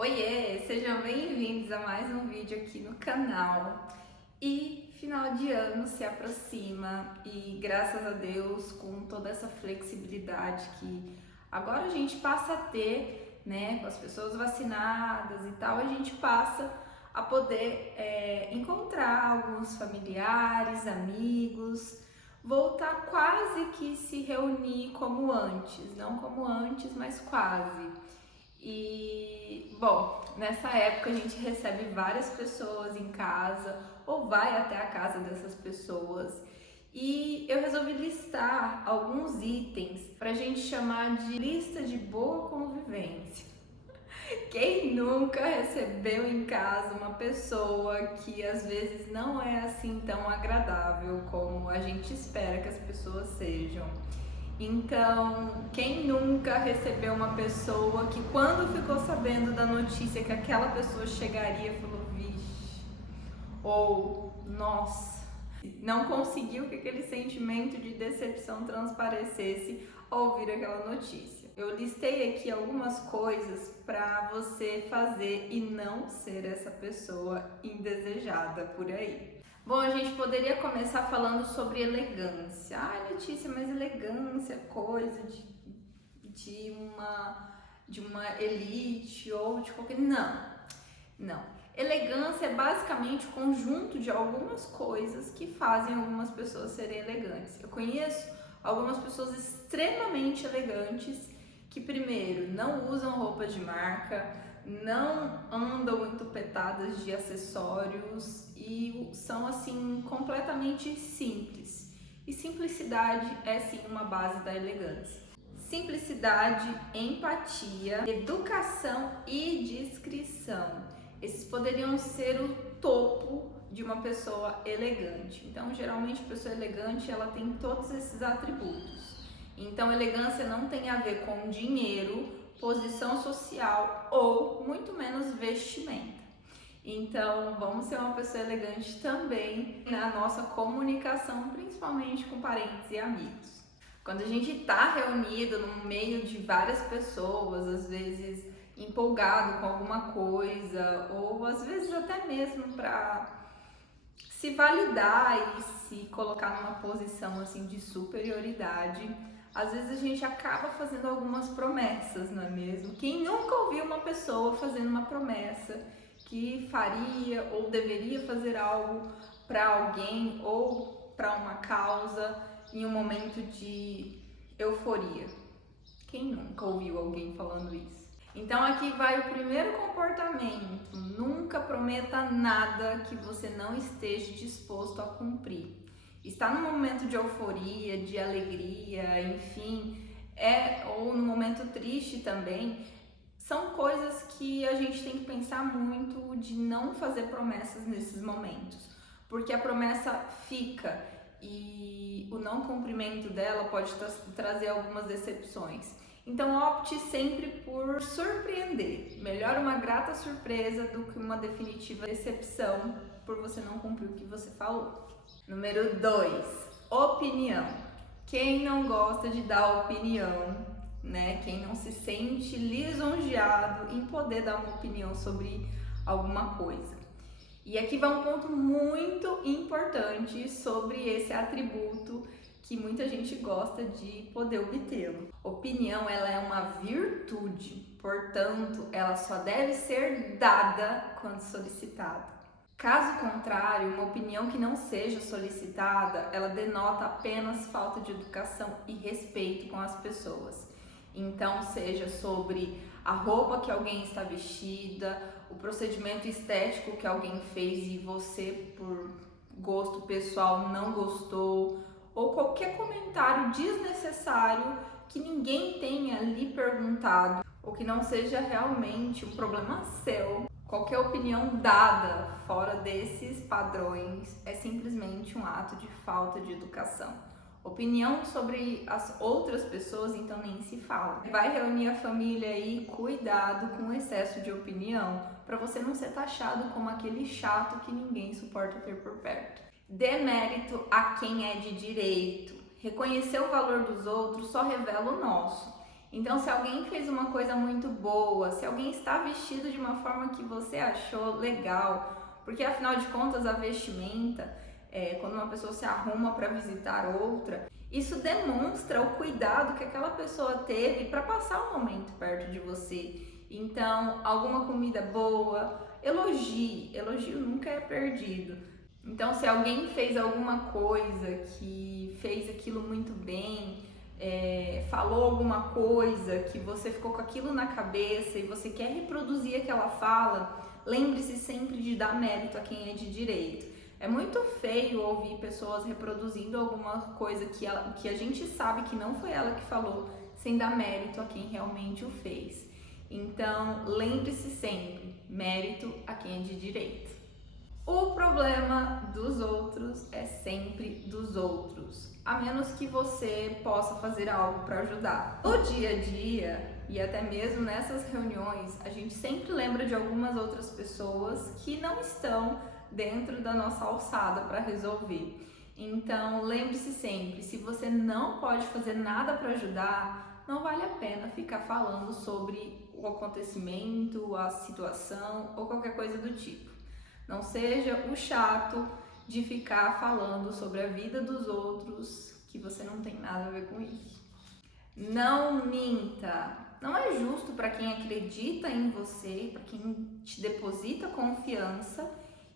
Oiê, sejam bem-vindos a mais um vídeo aqui no canal. E final de ano se aproxima e graças a Deus, com toda essa flexibilidade que agora a gente passa a ter, né, com as pessoas vacinadas e tal, a gente passa a poder encontrar alguns familiares, amigos, voltar quase que se reunir como antes, não como antes, mas quase. E, bom, nessa época a gente recebe várias pessoas em casa ou vai até a casa dessas pessoas. E eu resolvi listar alguns itens para a gente chamar de lista de boa convivência. Quem nunca recebeu em casa uma pessoa que às vezes não é assim tão agradável como a gente espera que as pessoas sejam? Então, quem nunca recebeu uma pessoa que quando ficou sabendo da notícia que aquela pessoa chegaria, falou, vixe, ou nossa, não conseguiu que aquele sentimento de decepção transparecesse ao ouvir aquela notícia. Eu listei aqui algumas coisas para você fazer e não ser essa pessoa indesejada por aí. Bom, a gente poderia começar falando sobre elegância. Ah, Letícia, mas elegância é coisa de uma elite ou de qualquer... Não. Elegância é basicamente o conjunto de algumas coisas que fazem algumas pessoas serem elegantes. Eu conheço algumas pessoas extremamente elegantes que, primeiro, não usam roupas de marca, não andam entupetadas de acessórios e são assim completamente simples. E simplicidade é sim uma base da elegância. Simplicidade, empatia, educação e discrição. Esses poderiam ser o topo de uma pessoa elegante. Então, geralmente a pessoa elegante, ela tem todos esses atributos. Então, elegância não tem a ver com dinheiro, posição social ou muito menos vestimenta. Então, vamos ser uma pessoa elegante também na nossa comunicação, principalmente com parentes e amigos. Quando a gente está reunido no meio de várias pessoas, às vezes empolgado com alguma coisa, ou às vezes até mesmo para se validar e se colocar numa posição assim de superioridade, às vezes a gente acaba fazendo algumas promessas, não é mesmo? Quem nunca ouviu uma pessoa fazendo uma promessa que faria ou deveria fazer algo para alguém ou para uma causa em um momento de euforia? Quem nunca ouviu alguém falando isso? Então aqui vai o primeiro comportamento: nunca prometa nada que você não esteja disposto a cumprir. Está no momento de euforia, de alegria, enfim, ou no momento triste também, são coisas que a gente tem que pensar muito de não fazer promessas nesses momentos, porque a promessa fica e o não cumprimento dela pode trazer algumas decepções. Então opte sempre por surpreender. Melhor uma grata surpresa do que uma definitiva decepção por você não cumprir o que você falou. Número 2, opinião. Quem não gosta de dar opinião, né? Quem não se sente lisonjeado em poder dar uma opinião sobre alguma coisa. E aqui vai um ponto muito importante sobre esse atributo que muita gente gosta de poder obtê-lo. Opinião, ela é uma virtude, portanto, ela só deve ser dada quando solicitada. Caso contrário, uma opinião que não seja solicitada, ela denota apenas falta de educação e respeito com as pessoas. Então, seja sobre a roupa que alguém está vestida, o procedimento estético que alguém fez e você, por gosto pessoal, não gostou, ou qualquer comentário desnecessário que ninguém tenha lhe perguntado, ou que não seja realmente um problema seu. Qualquer opinião dada fora desses padrões é simplesmente um ato de falta de educação. Opinião sobre as outras pessoas, então, nem se fala. Vai reunir a família aí, cuidado com o excesso de opinião, para você não ser taxado como aquele chato que ninguém suporta ter por perto. Dê mérito a quem é de direito. Reconhecer o valor dos outros só revela o nosso. Então, se alguém fez uma coisa muito boa, se alguém está vestido de uma forma que você achou legal, porque afinal de contas a vestimenta, quando uma pessoa se arruma para visitar outra, isso demonstra o cuidado que aquela pessoa teve para passar um momento perto de você. Então, alguma comida boa, elogie, elogio nunca é perdido. Então, se alguém fez alguma coisa que fez aquilo muito bem, falou alguma coisa que você ficou com aquilo na cabeça e você quer reproduzir aquela fala, lembre-se sempre de dar mérito a quem é de direito. É muito feio ouvir pessoas reproduzindo alguma coisa que a gente sabe que não foi ela que falou, sem dar mérito a quem realmente o fez. Então, lembre-se sempre, mérito a quem é de direito. O problema dos outros é sempre dos outros, a menos que você possa fazer algo para ajudar. No dia a dia e até mesmo nessas reuniões, a gente sempre lembra de algumas outras pessoas que não estão dentro da nossa alçada para resolver. Então, lembre-se sempre, se você não pode fazer nada para ajudar, não vale a pena ficar falando sobre o acontecimento, a situação ou qualquer coisa do tipo. Não seja o chato de ficar falando sobre a vida dos outros, que você não tem nada a ver com isso. Não minta. Não é justo para quem acredita em você, para quem te deposita confiança,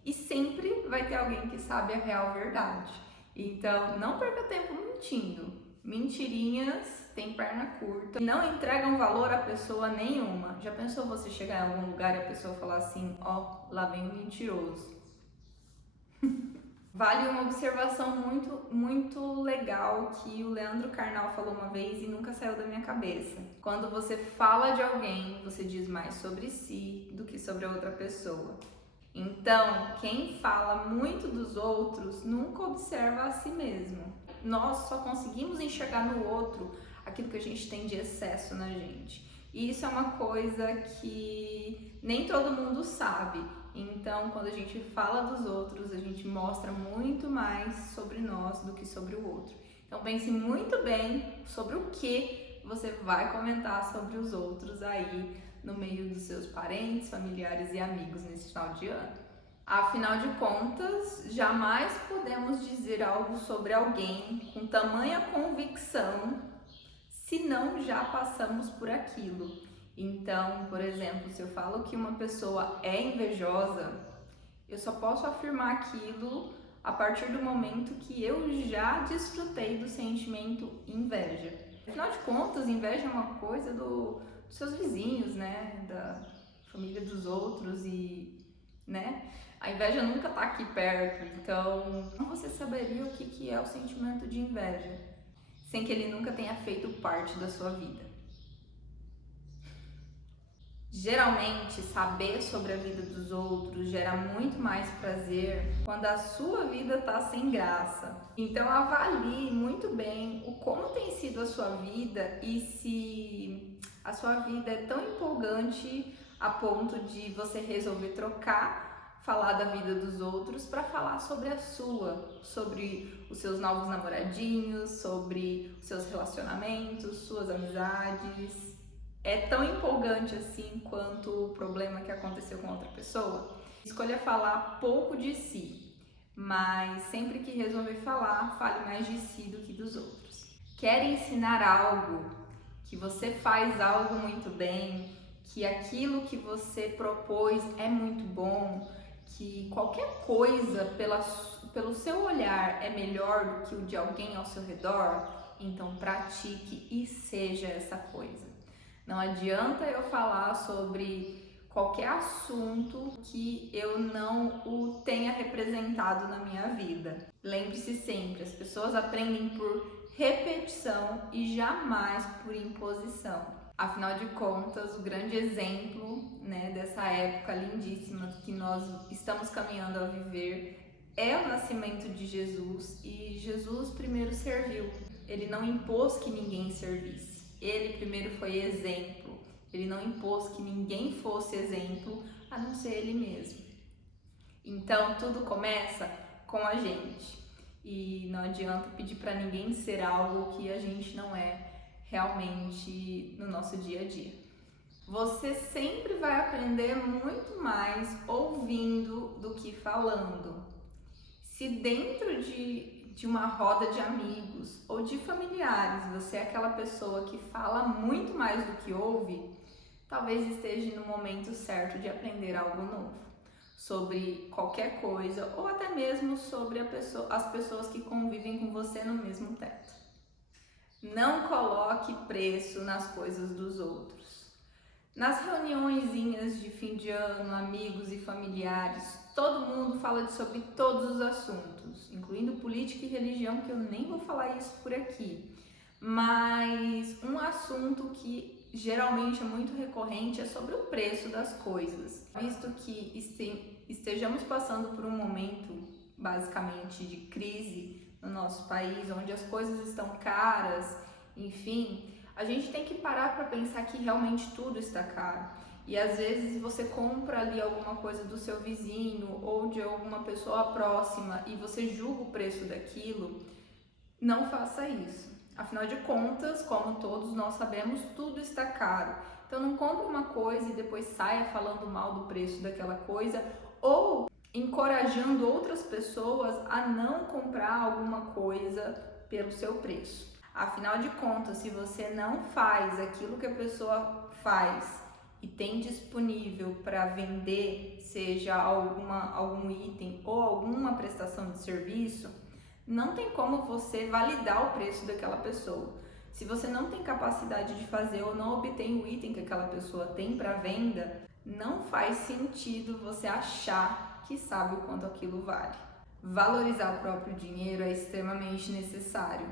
e sempre vai ter alguém que sabe a real verdade. Então, não perca tempo mentindo. Mentirinhas têm perna curta e não entregam valor a pessoa nenhuma. Já pensou você chegar em algum lugar e a pessoa falar assim, ó, lá vem um mentiroso? Vale uma observação muito legal que o Leandro Carnal falou uma vez e nunca saiu da minha cabeça. Quando você fala de alguém, você diz mais sobre si do que sobre a outra pessoa. Então, quem fala muito dos outros nunca observa a si mesmo. Nós só conseguimos enxergar no outro aquilo que a gente tem de excesso na gente. E isso é uma coisa que nem todo mundo sabe. Então, quando a gente fala dos outros, a gente mostra muito mais sobre nós do que sobre o outro. Então, pense muito bem sobre o que você vai comentar sobre os outros aí no meio dos seus parentes, familiares e amigos nesse final de ano. Afinal de contas, jamais podemos dizer algo sobre alguém com tamanha convicção se não já passamos por aquilo. Então, por exemplo, se eu falo que uma pessoa é invejosa, eu só posso afirmar aquilo a partir do momento que eu já desfrutei do sentimento inveja. Afinal de contas, inveja é uma coisa dos seus vizinhos, né? Da família dos outros e, né? A inveja nunca tá aqui perto, então você saberia o que é o sentimento de inveja, sem que ele nunca tenha feito parte da sua vida. Geralmente, saber sobre a vida dos outros gera muito mais prazer quando a sua vida tá sem graça. Então, avalie muito bem o como tem sido a sua vida e se a sua vida é tão empolgante a ponto de você resolver falar da vida dos outros para falar sobre a sua, sobre os seus novos namoradinhos, sobre os seus relacionamentos, suas amizades. É tão empolgante assim quanto o problema que aconteceu com outra pessoa? Escolha falar pouco de si, mas sempre que resolver falar, fale mais de si do que dos outros. Quer ensinar algo, que você faz algo muito bem, que aquilo que você propôs é muito bom, que qualquer coisa pelo seu olhar é melhor do que o de alguém ao seu redor, então pratique e seja essa coisa. Não adianta eu falar sobre qualquer assunto que eu não o tenha representado na minha vida. Lembre-se sempre, as pessoas aprendem por repetição e jamais por imposição. Afinal de contas, o grande exemplo, né, dessa época lindíssima que nós estamos caminhando a viver é o nascimento de Jesus, e Jesus primeiro serviu. Ele não impôs que ninguém servisse. Ele primeiro foi exemplo. Ele não impôs que ninguém fosse exemplo a não ser ele mesmo. Então, tudo começa com a gente. E não adianta pedir para ninguém ser algo que a gente não é realmente no nosso dia a dia. Você sempre vai aprender muito mais ouvindo do que falando. Se dentro de uma roda de amigos ou de familiares você é aquela pessoa que fala muito mais do que ouve, talvez esteja no momento certo de aprender algo novo sobre qualquer coisa ou até mesmo sobre as pessoas que convivem com você no mesmo teto. Não coloque preço nas coisas dos outros. Nas reuniõezinhas de fim de ano, amigos e familiares, todo mundo fala sobre todos os assuntos, incluindo política e religião, que eu nem vou falar isso por aqui. Mas um assunto que geralmente é muito recorrente é sobre o preço das coisas. Visto que estejamos passando por um momento, basicamente, de crise no nosso país, onde as coisas estão caras, enfim, a gente tem que parar para pensar que realmente tudo está caro. E às vezes você compra ali alguma coisa do seu vizinho ou de alguma pessoa próxima e você julga o preço daquilo. Não faça isso. Afinal de contas, como todos nós sabemos, tudo está caro. Então não compre uma coisa e depois saia falando mal do preço daquela coisa ou encorajando outras pessoas a não comprar alguma coisa pelo seu preço. Afinal de contas, se você não faz aquilo que a pessoa faz e tem disponível para vender, seja algum item ou alguma prestação de serviço, não tem como você validar o preço daquela pessoa. Se você não tem capacidade de fazer ou não obtém o item que aquela pessoa tem para venda, não faz sentido você achar que sabe o quanto aquilo vale. Valorizar o próprio dinheiro é extremamente necessário.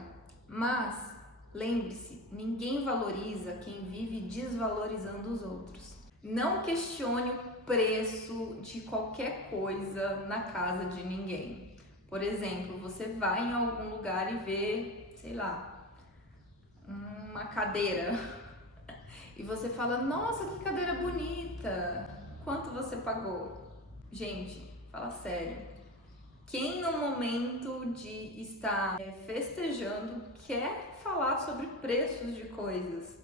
Mas, lembre-se, ninguém valoriza quem vive desvalorizando os outros. Não questione o preço de qualquer coisa na casa de ninguém. Por exemplo, você vai em algum lugar e vê, sei lá, uma cadeira. E você fala, nossa, que cadeira bonita! Quanto você pagou? Gente, fala sério. Quem no momento de estar festejando quer falar sobre preços de coisas?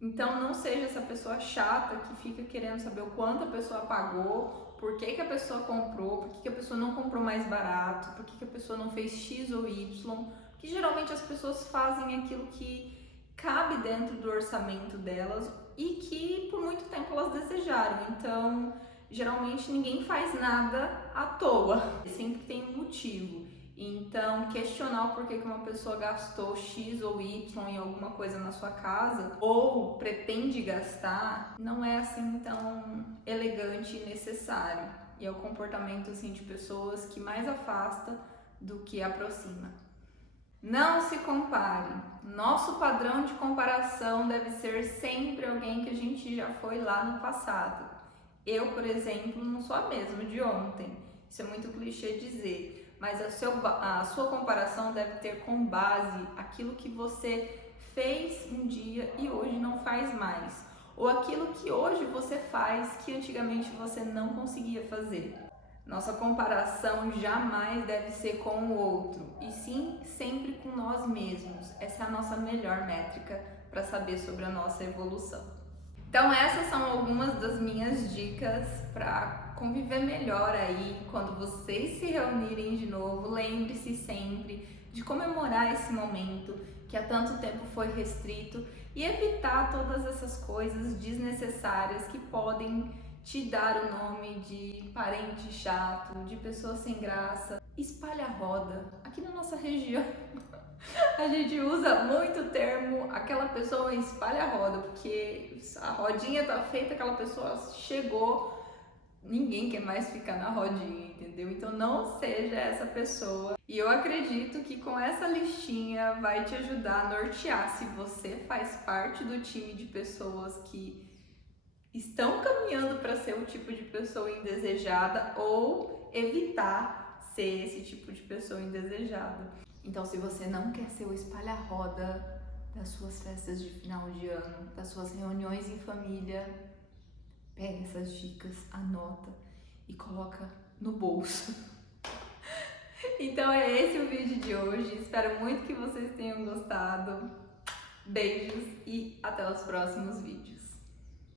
Então não seja essa pessoa chata que fica querendo saber o quanto a pessoa pagou, por que a pessoa comprou, por que a pessoa não comprou mais barato, por que a pessoa não fez X ou Y, que geralmente as pessoas fazem aquilo que cabe dentro do orçamento delas e que por muito tempo elas desejaram. Então geralmente ninguém faz nada à toa, sempre tem um motivo. Então, questionar o porquê que uma pessoa gastou X ou Y em alguma coisa na sua casa ou pretende gastar não é assim tão elegante e necessário. E é o comportamento assim de pessoas que mais afasta do que aproxima. Não se compare. Nosso padrão de comparação deve ser sempre alguém que a gente já foi lá no passado. Eu, por exemplo, não sou a mesma de ontem. Isso é muito clichê dizer, mas a sua comparação deve ter como base aquilo que você fez um dia e hoje não faz mais, ou aquilo que hoje você faz que antigamente você não conseguia fazer. Nossa comparação jamais deve ser com o outro, e sim sempre com nós mesmos. Essa é a nossa melhor métrica para saber sobre a nossa evolução. Então essas são algumas das minhas dicas para conviver melhor aí quando vocês se reunirem de novo. Lembre-se sempre de comemorar esse momento que há tanto tempo foi restrito e evitar todas essas coisas desnecessárias que podem te dar o nome de parente chato, de pessoa sem graça. Espalha a roda. Aqui na nossa região a gente usa muito o termo aquela pessoa espalha a roda, porque a rodinha tá feita, aquela pessoa chegou, ninguém quer mais ficar na rodinha, entendeu? Então não seja essa pessoa. E eu acredito que com essa listinha vai te ajudar a nortear se você faz parte do time de pessoas que estão caminhando para ser o tipo de pessoa indesejada ou evitar ser esse tipo de pessoa indesejada. Então, se você não quer ser o espalha-roda das suas festas de final de ano, das suas reuniões em família, pega essas dicas, anota e coloca no bolso. Então é esse o vídeo de hoje. Espero muito que vocês tenham gostado. Beijos e até os próximos vídeos.